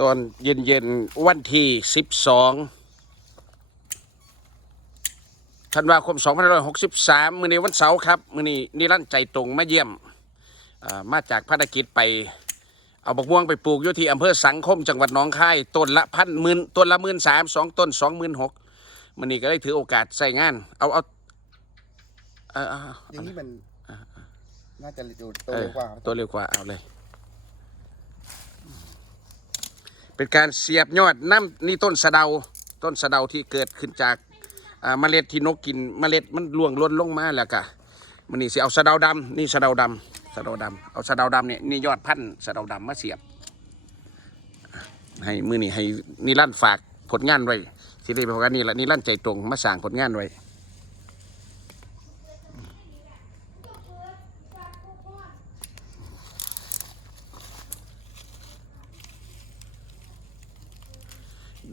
ตอนเย็นเย็นๆวันที่สิบสองธันวาคม2563 มื้อนี้วันเสาร์ครับ มื้อนี้นิรันดร์ใจตรงมาเยี่ยมอ่ามาจากภารกิจไป เอาบักม่วงไปปลูกอยู่ที่อำเภอสังคมจังหวัดหนองคายต้นละพันหมื่นต้นละหมื่นสามสองต้นสองหมื่นหกมื้อนี้ก็ได้ถือโอกาสใส่งาน เอาเอาเอาเอาอย่างนี้มันน่าจะดูโตเออเร็วกว่าครับตัวเร็วกว่าเอาเลย เป็นการเสียบยอดน้ำนี่ต้นสะเดาต้นสะเดาที่เกิดขึ้นจากเมล็ดที่นกกินเมล็ดมันล่วงล้นลงมาแล้วก็มันนี่สิเอาสะเดาดำนี่สะเดาดำสะเดาดำเอาสะเดาดำเนี่ยนี่ยอดพันธุ์สะเดาดำมาเสียบ ให้มือนี่ให้นิรันฝากผลงานไว้สิได้บอกว่านี่ละนิรันใจตรงมาสั่งผลงานไว้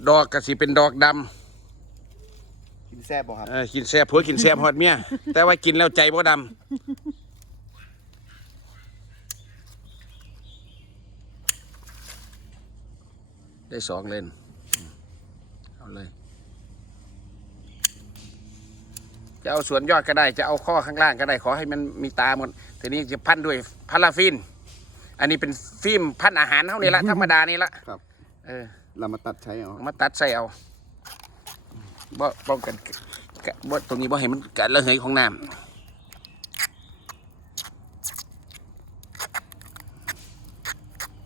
ดอกก็สิเป็นดอกดำกินแซ่บบ่ครับเออกินแซ่บผัวกินแซ่บฮอดเมียแต่ว่ากินแล้วใจบ่ดำได้สองเลนอืมเอาเลย จะเอาสวนยอดก็ได้ จะเอาข้อข้างล่างก็ได้ขอให้มันมีตาหมดทีนี้จะพันด้วยพาราฟิน อันนี้เป็นฟิล์มพันอาหารเท่านี้ละ ธรรมดานี่ละครับ เออ เรามาตัดใช้เอาเอามาตัดใส่เอาบ่ป้องกันกะบ่ตรงนี้บ่ให้มันกัดระเหยของน้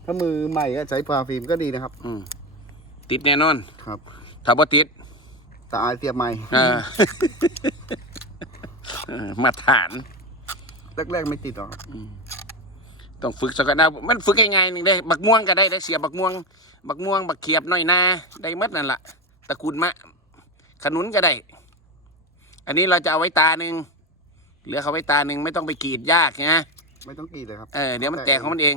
ถ้ามือใหม่ก็ใช้ปลาฟิล์มก็ดีนะครับำอืมติดแน่นอน ครับ ถ้าบ่ติดสะอายเสียบใหม่เออเออมาฐาน แรกๆไม่ติดหรอกครับ ต้องฝึกสักกันนะมันฝึกง่ายๆนึงได้บักม่วงก็ได้ได้เสียบบักม่วง บักม่วง บักเขียบน้อยนาได้หมดนั่นล่ะตระกูลมะ ขนุนก็ได้ อันนี้เราจะเอาไว้ตาหนึ่งเหลือเขาไว้ตาหนึ่งไม่ต้องไปกรีดยากนะไม่ต้องกรีดเลยครับเออเดี๋ยวมันแตกของมันเอง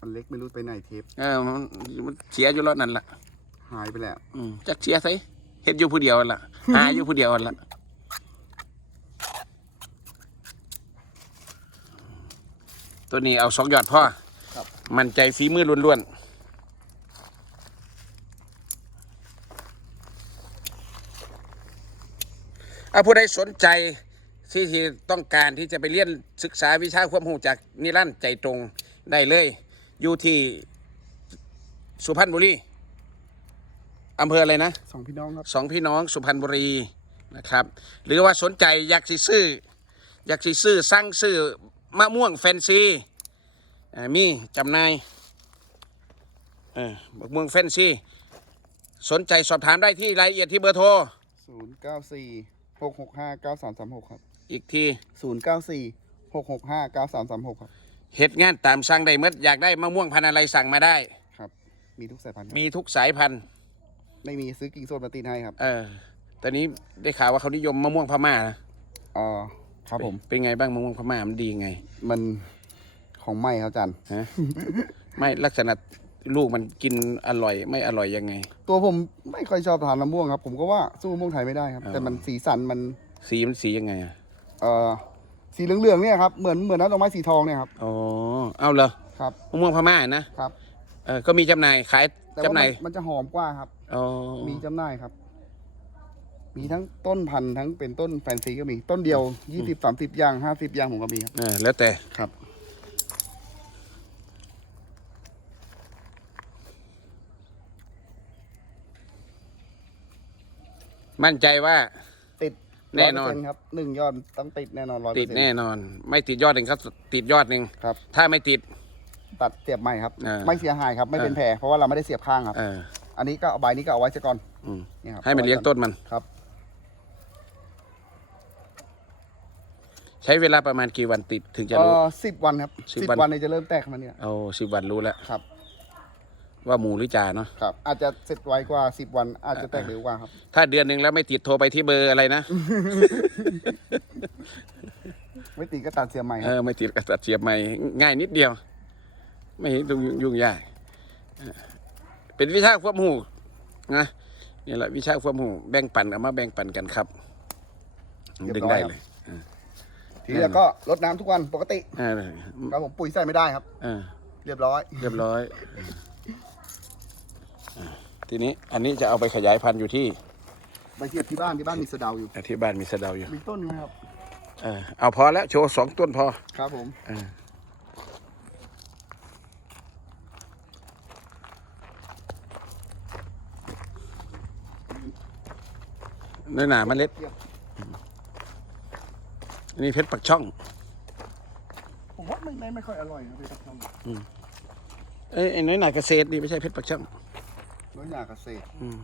มันเล็กไม่รู้ไปไหนเทปเออมันมันเสียอยู่รถนั่นล่ะหายไปแล้ว อืมจักเสียใส่เฮ็ดอยู่ผู้เดียวนั่นล่ะหาอยู่ผู้เดียวนั่นล่ะ ตัวนี้เอาสองยอดพ่อครับ มันใจฝีมือล้วนๆเอาผู้ใดสนใจที่ที่ต้องการที่จะไปเรียนศึกษาวิชาความรู้จากนิรันดร์ใจตรงได้เลย อยู่ที่สุพรรณบุรีอำเภออะไรนะสองพี่น้องครับสองพี่น้องสุพรรณบุรีนะครับ หรือว่าสนใจอยากสิซื้อ อยากสิซื้อสร้างซื้อ มะม่วงแฟนซีอ่ามีจำหน่ายเออมะม่วงแฟนซีสนใจสอบถามได้ที่รายละเอียดที่เบอร์โทรศูนย์เก้าสี่หกหกห้าเก้าสามสามหกครับ อีกทีศูนย์เก้าสี่หกหกห้าเก้าสามสามหกครับเหตุงานตามสั่งได้เมื่ออยากได้มะม่วงพันธุ์อะไรสั่งมาได้ ครับ มีทุกสายพันธุ์ครับมีทุกสายพันธุ์ ไม่มีซื้อกิ่งโซนมาตีนให้ครับ เออ ตอนนี้ได้ข่าวว่าเขานิยมมะม่วงพม่านะ อ๋อ ครับผม เป็นไงบ้างมะม่วงพม่ามันดีไง มันของใหม่ครับอาจันฮะ ไม่ลักษณะลูกมันกินอร่อย ไม่อร่อยยังไง ตัวผมไม่ค่อยชอบทานมะม่วงครับ ผมก็ว่าสู้มะม่วงไทยไม่ได้ครับอ๋อแต่มันสีสันมันสีมันสียังไงอะเอ่อสีเหลืองๆเนี่ยครับเหมือนเหมือนน้ำดอกไม้สีทองเนี่ยครับอ๋อเอาเหรอครับมะม่วงพม่านะครับ เออก็มีจำหน่ายขายแต่จำว่าหน่ายมันมันจะหอมกว่าครับ อ๋อมีจำหน่ายครับ มีทั้งต้นพันธุ์ทั้งเป็นต้นแฟนซีก็มี ต้นเดียวยี่สิบสามสิบอย่างห้าสิบอย่างผมก็มีครับเออแล้วแต่ ครับ มั่นใจว่า ติดแน่นอน 100%ครับหนึ่งยอดต้องติดแน่นอนร้อยติดแน่นอน ไม่ติดยอดหนึ่งครับ ติดยอดหนึ่งครับ ถ้าไม่ติด ตัดเสียบใหม่ครับเออไม่เสียหายครับ ไม่เป็นแผลเพราะว่าเราไม่ได้เสียบข้างครับ เอออันนี้ก็เอาใบนี้ก็เอาไว้ซะก่อนอืมนี่ครับให้มันเลี้ยงต้นมัน ครับ ใช้เวลาประมาณกี่วันติดถึงจะเอ่รู้ อสิบวันครับสิบสิบวัน วันเนี่ยจะเริ่มแตกมันเนี่ยเอาสิบวันรู้แล้ว ครับว่าหมูหรือจ่าเนาะครับ อาจจะเสร็จไวกว่าสิบวัน อาจจะแตกเร็วกว่าครับ ถ้าเดือนหนึ่งแล้วไม่ติดโทรไปที่เบอร์อะไรนะไม่ติดก็ตัดเสียบใหม่คเอรับอไม่ติดกระตัดเสียบใหม่ง่ายนิดเดียว ไม่เห็นต้องยุ่งยากเออเป็นวิชาความหูนะนี่แหละวิชาความหูแบ่งปันเอามาแบ่งปันกันครับ ดึงได้เลย ทีนี้เราก็รดน้ำทุกวันปกติเออครับผมปุ๋ยใส่ไม่ได้ครับเออเรียบร้อย เรียบร้อยอ่าทีนี้อันนี้จะเอาไปขยายพันธุ์อยู่ที่ไปเทียบที่บ้านที่บ้านมีสะเดาอยู่ที่บ้านมีสะเดาอยู่มีต้นไหมครับเออเอาพอแล้วโชว์สองต้นพอ ครับผมเออเนื้อหนาเมล็ด เทียบอั นนี้เพชรปักช่อง ผมว่าไม่ไม่ไม่ค่อยอร่อยนะพี่ครับท่านเอ้ยไอ้น้อยหนาเกษตรนี่ไม่ใช่เพชรปักช่อง น้อยหนาเกษตร อืม